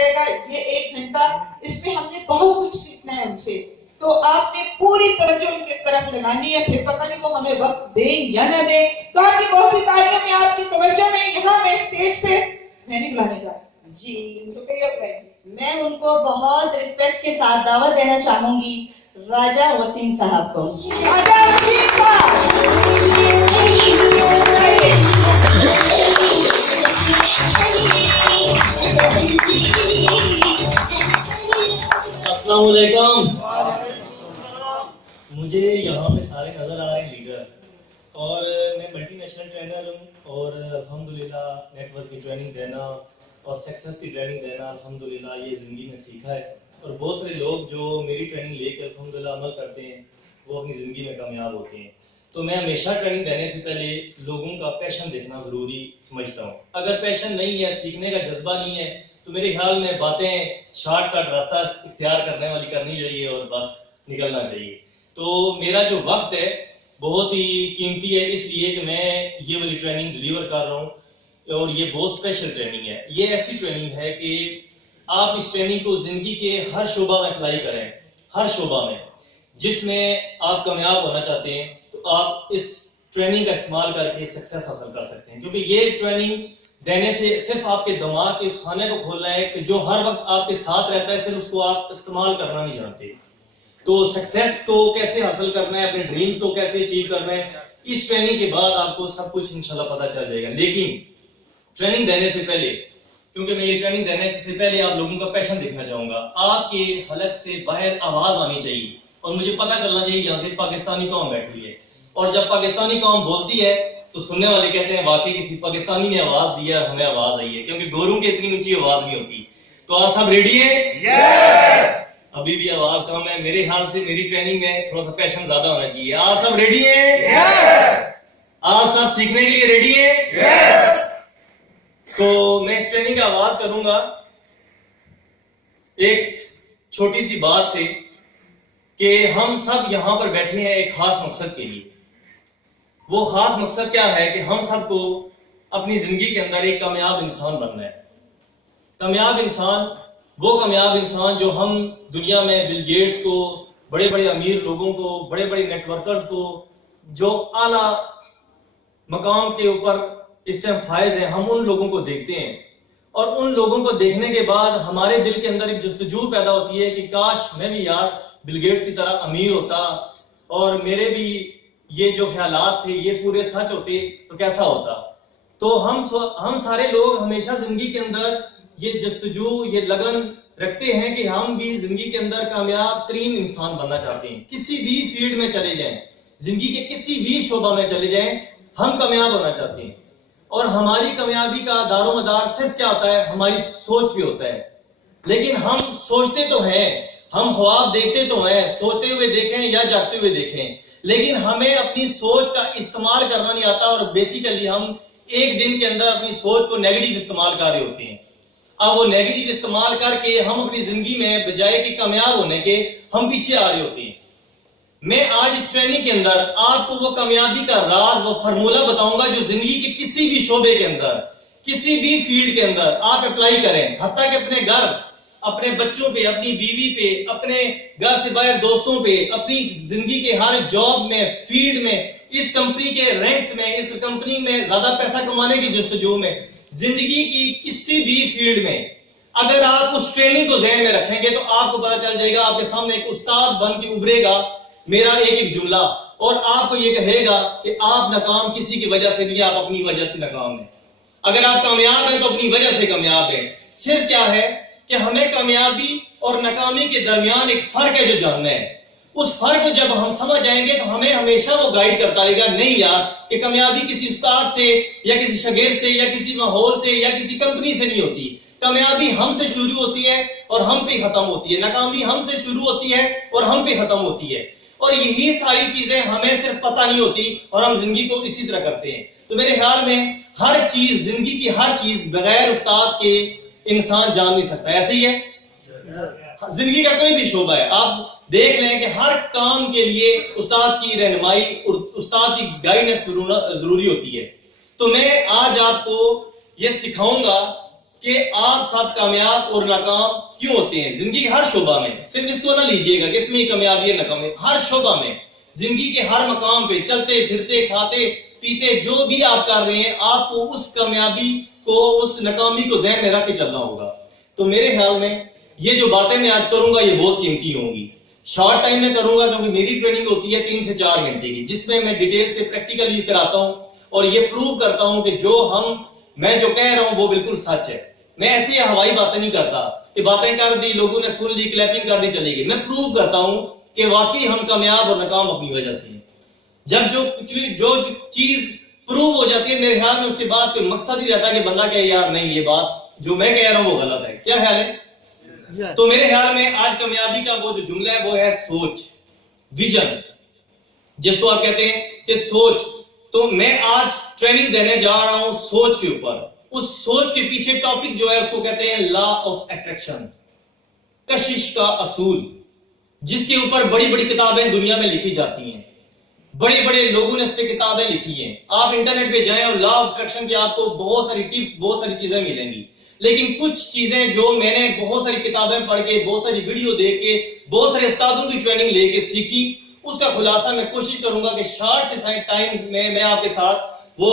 یہ 1 گھنٹہ اس میں ہم نے بہت کچھ سیکھنا ہے ان سے، تو آپ نے پوری توجہ ان کی طرف لگانی ہے، پھر پتہ نہیں وہ ہمیں وقت دیں یا نہ دیں۔ تو آپ کی بہت سی تعریفوں میں آپ کی توجہ میں یہاں میں اسٹیج پہ میں نہیں بلانے جا رہی جی، تو میں ان کو بہت رسپیکٹ کے ساتھ دعوت دینا چاہوں گی راجہ وسیم صاحب کو۔ راجہ وسیم السلام علیکم۔ مجھے یہاں پہ سارے نظر آ رہے ہیں لیڈر، اور میں ملٹی نیشنل ٹرینر ہوں، اور الحمدللہ نیٹ ورک کی ٹریننگ دینا اور سکسیس کی ٹریننگ دینا الحمدللہ یہ زندگی میں سیکھا ہے، اور بہت سارے لوگ جو میری ٹریننگ لے کے الحمدللہ عمل کرتے ہیں وہ اپنی زندگی میں کامیاب ہوتے ہیں۔ تو میں ہمیشہ ٹریننگ دینے سے پہلے لوگوں کا پیشن دیکھنا ضروری سمجھتا ہوں۔ اگر پیشن نہیں ہے، سیکھنے کا جذبہ نہیں ہے، تو میرے خیال میں باتیں شارٹ کٹ راستہ اختیار کرنے والی کرنی چاہیے اور بس نکلنا چاہیے۔ تو میرا جو وقت ہے بہت ہی قیمتی ہے، اس لیے کہ میں یہ والی ٹریننگ ڈلیور کر رہا ہوں، اور یہ بہت اسپیشل ٹریننگ ہے۔ یہ ایسی ٹریننگ ہے کہ آپ اس ٹریننگ کو زندگی کے ہر شعبہ میں اپلائی کریں، ہر شعبہ میں جس میں آپ کامیاب ہونا چاہتے ہیں، تو آپ اس ٹریننگ کا استعمال کر کے سکسیس حاصل کر سکتے ہیں۔ کیونکہ یہ ٹریننگ دینے سے صرف آپ کے دماغ کے اس خانے کو کھولنا ہے کہ جو ہر وقت آپ کے ساتھ رہتا ہے، صرف اس کو آپ استعمال کرنا نہیں جانتے۔ تو سکسیس کو کیسے حاصل کرنا ہے، اپنے ڈریمز کو کیسے اچیو کرنا ہے، اس ٹریننگ کے بعد آپ کو سب کچھ انشاءاللہ پتہ چل جائے گا۔ لیکن ٹریننگ دینے سے پہلے، کیونکہ میں یہ ٹریننگ دینے سے پہلے آپ لوگوں کا پیشن دیکھنا چاہوں گا، آپ کے حلق سے باہر آواز آنی چاہیے، اور مجھے پتہ چلنا چاہیے یہاں پہ پاکستانی قوم بیٹھی ہے، اور جب پاکستانی قوم بولتی ہے تو سننے والے کہتے ہیں واقعی کسی پاکستانی نے آواز دی ہے اور ہمیں آواز آئی ہے، کیونکہ گوروں کی اتنی اونچی آواز نہیں ہوتی۔ تو آپ سب ریڈی ہیں؟ یس۔ ابھی بھی آواز کم ہے، میرے خیال سے میری ٹریننگ میں تھوڑا سا پیشن زیادہ ہونا چاہیے۔ آپ سب ریڈی ہیں؟ یس۔ آپ سب سیکھنے کے لیے ریڈی ہیں؟ یس۔ تو میں اس ٹریننگ کا آغاز کروں گا ایک چھوٹی سی بات سے کہ ہم سب یہاں پر بیٹھے ہیں ایک خاص مقصد کے لیے۔ وہ خاص مقصد کیا ہے کہ ہم سب کو اپنی زندگی کے اندر ایک کامیاب انسان بننا ہے۔ کامیاب انسان، وہ کامیاب انسان جو ہم دنیا میں بل گیٹس کو، بڑے بڑے امیر لوگوں کو، بڑے بڑے نیٹ ورکرز کو، جو اعلیٰ مقام کے اوپر اس ٹائم فائز ہیں، ہم ان لوگوں کو دیکھتے ہیں، اور ان لوگوں کو دیکھنے کے بعد ہمارے دل کے اندر ایک جستجو پیدا ہوتی ہے کہ کاش میں بھی یار بل گیٹس کی طرح امیر ہوتا، اور میرے بھی یہ جو خیالات تھے یہ پورے سچ ہوتے تو کیسا ہوتا۔ تو ہم سارے لوگ ہمیشہ زندگی کے اندر یہ جستجو، یہ لگن رکھتے ہیں کہ ہم بھی زندگی کے اندر کامیاب ترین انسان بننا چاہتے ہیں۔ کسی بھی فیلڈ میں چلے جائیں، زندگی کے کسی بھی شعبہ میں چلے جائیں، ہم کامیاب ہونا چاہتے ہیں۔ اور ہماری کامیابی کا دار و مدار صرف کیا ہوتا ہے؟ ہماری سوچ پہ ہوتا ہے۔ لیکن ہم سوچتے تو ہیں، ہم خواب دیکھتے تو ہیں، سوتے ہوئے دیکھیں یا جاگتے ہوئے دیکھیں، لیکن ہمیں اپنی سوچ کا استعمال کرنا نہیں آتا، اور بیسیکلی ہم ایک دن کے اندر اپنی سوچ کو نیگیٹو استعمال کر رہے ہوتے ہیں۔ اب وہ نیگیٹو استعمال کر کے ہم اپنی زندگی میں بجائے کہ کامیاب ہونے کے ہم پیچھے آ رہے ہوتے ہیں۔ میں آج اس ٹریننگ کے اندر آپ کو وہ کامیابی کا راز، وہ فارمولہ بتاؤں گا جو زندگی کے کسی بھی شعبے کے اندر، کسی بھی فیلڈ کے اندر آپ اپلائی کریں، حتیٰ کہ اپنے گھر، اپنے بچوں پہ، اپنی بیوی پہ، اپنے گھر سے باہر دوستوں پہ، اپنی زندگی کے ہر جاب میں، فیلڈ میں، اس کمپنی کے رینکس میں، اس کمپنی میں زیادہ پیسہ کمانے کی جستجو میں، زندگی کی کسی بھی فیلڈ میں اگر آپ اس ٹریننگ کو ذہن میں رکھیں گے تو آپ کو پتا چل جائے گا، آپ کے سامنے ایک استاد بن کے ابھرے گا میرا ایک جملہ، اور آپ کو یہ کہے گا کہ آپ ناکام کسی کی وجہ سے نہیں، آپ اپنی وجہ سے ناکام ہیں۔ اگر آپ کامیاب ہیں تو اپنی وجہ سے کامیاب ہیں۔ صرف کیا ہے کہ ہمیں کامیابی اور ناکامی کے درمیان ایک فرق ہے جو جاننا ہے۔ اس فرق کو جب ہم سمجھ جائیں گے تو ہمیں ہمیشہ وہ گائیڈ کرتا رہے گا، نہیں یار کہ کامیابی کسی استاد سے یا کسی شاگرد سے یا کسی ماحول سے یا کسی کمپنی سے نہیں ہوتی۔ کامیابی ہم سے شروع ہوتی ہے اور ہم پہ ختم ہوتی ہے، ناکامی ہم سے شروع ہوتی ہے اور ہم پہ ختم ہوتی ہے، اور یہی ساری چیزیں ہمیں صرف پتہ نہیں ہوتی اور ہم زندگی کو اسی طرح کرتے ہیں۔ تو میرے خیال میں ہر چیز، زندگی کی ہر چیز بغیر استاد کے انسان جان نہیں سکتا، ایسے ہی ہے۔ زندگی کا کوئی بھی شعبہ ہے، آپ دیکھ لیں کہ ہر کام کے لیے استاد کی رہنمائی اور استاد کی گائیڈنس ضروری ہوتی ہے۔ تو میں آج آپ کو یہ سکھاؤں گا کہ آپ سب کامیاب اور ناکام کیوں ہوتے ہیں زندگی کے ہر شعبہ میں. صرف اس کو نہ لیجئے گا کہ اس میں کامیابی ہے ناکامی، ہر شعبہ میں زندگی کے ہر مقام پہ چلتے پھرتے کھاتے پیتے جو بھی آپ کر رہے ہیں، آپ کو اس کامیابی کو اس ناکامی کو ذہن میں رکھ کے چلنا ہوگا. تو میرے خیال میں یہ جو باتیں میں آج کروں گا یہ بہت قیمتی ہوں گی. شارٹ ٹائم میں کروں گا کیونکہ میری ٹریننگ ہوتی ہے 3 سے 4 گھنٹے کی، جس میں میں ڈیٹیل سے پریکٹیکلی کراتا ہوں اور یہ پروو کرتا ہوں کہ میں جو کہہ رہا ہوں وہ بالکل سچ ہے. میں ایسی ہوائی باتیں نہیں کرتا کہ باتیں کر دی، لوگوں نے سن لی، کلیپنگ کر دی، چلے گئی. میں پروو کرتا ہوں کہ واقعی ہم کامیاب اور ناکام اپنی وجہ سے ہیں. جب جو چیز پروو ہو جاتی ہے میرے خیال میں اس کے بعد کوئی مقصد ہی رہتا ہے کہ بندہ کہے یار نہیں یہ بات جو میں کہہ رہا ہوں وہ غلط ہے. کیا خیال ہے؟ تو میرے خیال میں آج کامیابی کا وہ جو جملہ ہے وہ ہے سوچ، ویژن، جس کو آپ کہتے ہیں کہ سوچ. تو میں آج ٹریننگ دینے جا رہا ہوں سوچ کے اوپر. اس سوچ کے پیچھے ٹاپک جو ہے اس کو کہتے ہیں لا آف اٹریکشن، کشش کا اصول، جس کے اوپر بڑی بڑی کتابیں دنیا میں لکھی جاتی ہیں. بڑے بڑے لوگوں نے اس پہ کتابیں لکھی ہیں. آپ انٹرنیٹ پہ جائیں اور لا آف اٹریکشن کی آپ کو بہت ساری ٹپس، بہت ساری چیزیں ملیں گی. لیکن کچھ چیزیں جو میں نے بہت ساری کتابیں پڑھ کے، بہت ساری ویڈیو دیکھ کے، بہت سارے استادوں کی ٹریننگ لے کے سیکھی، اس کا خلاصہ میں کوشش کروں گا کہ شارٹ سے ٹائم میں آپ کے ساتھ وہ